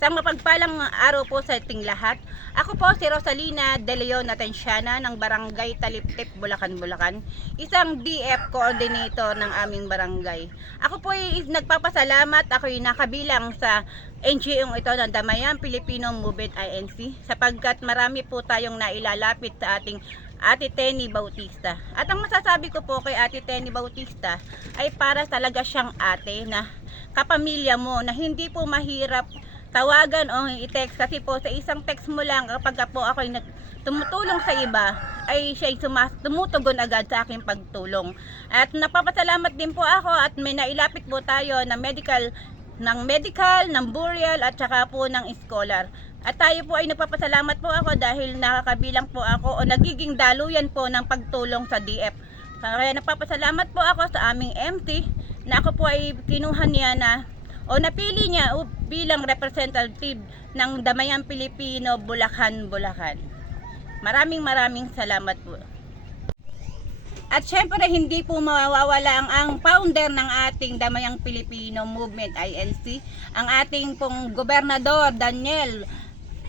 Isang mapagpalang araw po sa ating lahat. Ako po si Rosalina De Leon Atenciana ng Barangay Taliptip, Bulacan, Bulacan. Isang DF coordinator ng aming barangay. Ako po ay nagpapasalamat, ako ay nakabilang sa NGO ito ng Damayan Pilipino Movement INC sapagkat marami po tayong nailalapit sa ating Ate Tenny Bautista. At ang masasabi ko po kay Ate Tenny Bautista ay para talaga siyang ate na kapamilya mo na hindi po mahirap tawagan o i-text kasi po sa isang text mo lang kapag po ako ay tumutulong sa iba ay siya tumutugon agad sa aking pagtulong. At napapasalamat din po ako at may nailapit po tayo na medical, ng burial at saka po ng scholar. At tayo po ay nagpapasalamat po ako dahil nakakabilang po ako o nagiging daluyan po ng pagtulong sa DF. Kaya napapasalamat po ako sa aming MT na ako po ay kinuha niya na o napili niya bilang representative ng Damayan Pilipino Bulacan, Bulacan. Maraming salamat po. At syempre hindi po mawawala ang founder ng ating Damayang Pilipino Movement INC, ang ating pong gobernador Daniel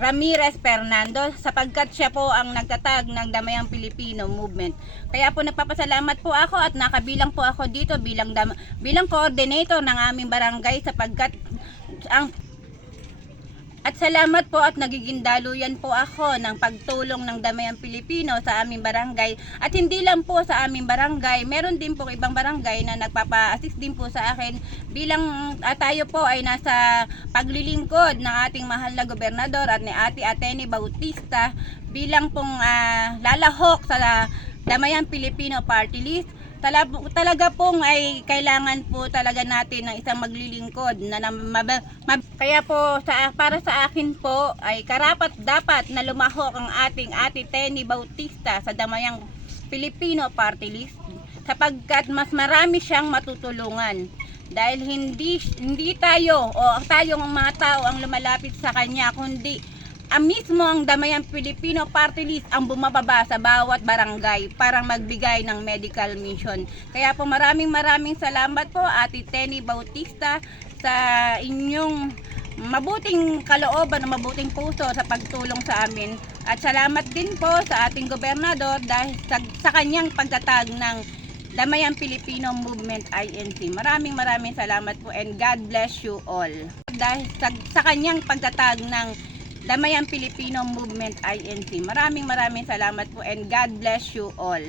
Ramirez Fernando, sapagkat siya po ang nagtatag ng Damayang Pilipino Movement. Kaya po nagpapasalamat po ako at nakabilang po ako dito bilang coordinator ng aming barangay sapagkat at salamat po at nagiging daluyan po ako ng pagtulong ng Damayang Pilipino sa aming barangay. At hindi lang po sa aming barangay, meron din po ibang barangay na nagpapa-assist din po sa akin bilang tayo po ay nasa paglilingkod ng ating mahal na gobernador at ni Ate Tenny Bautista bilang pong lalahok sa Damayang Pilipino Party List. Talaga pong ay kailangan po talaga natin ng isang maglilingkod kaya po para sa akin po ay karapat dapat na lumahok ang ating Ate Tenny Bautista sa Damayang Pilipino Party List sapagkat mas marami siyang matutulungan dahil hindi tayo o tayong mga tao ang lumalapit sa kanya kundi mismo ang Damayang Pilipino Party List ang bumababa sa bawat barangay para magbigay ng medical mission. Kaya po maraming salamat po Ate Tenny Bautista sa inyong mabuting kalooban o mabuting puso sa pagtulong sa amin. At salamat din po sa ating gobernador dahil sa kanyang pagtatag ng Damayang Pilipino Movement INC. Maraming salamat po and God bless you all. Dahil sa kanyang pagtatag ng Damayang Pilipino Movement INC. Maraming salamat po and God bless you all.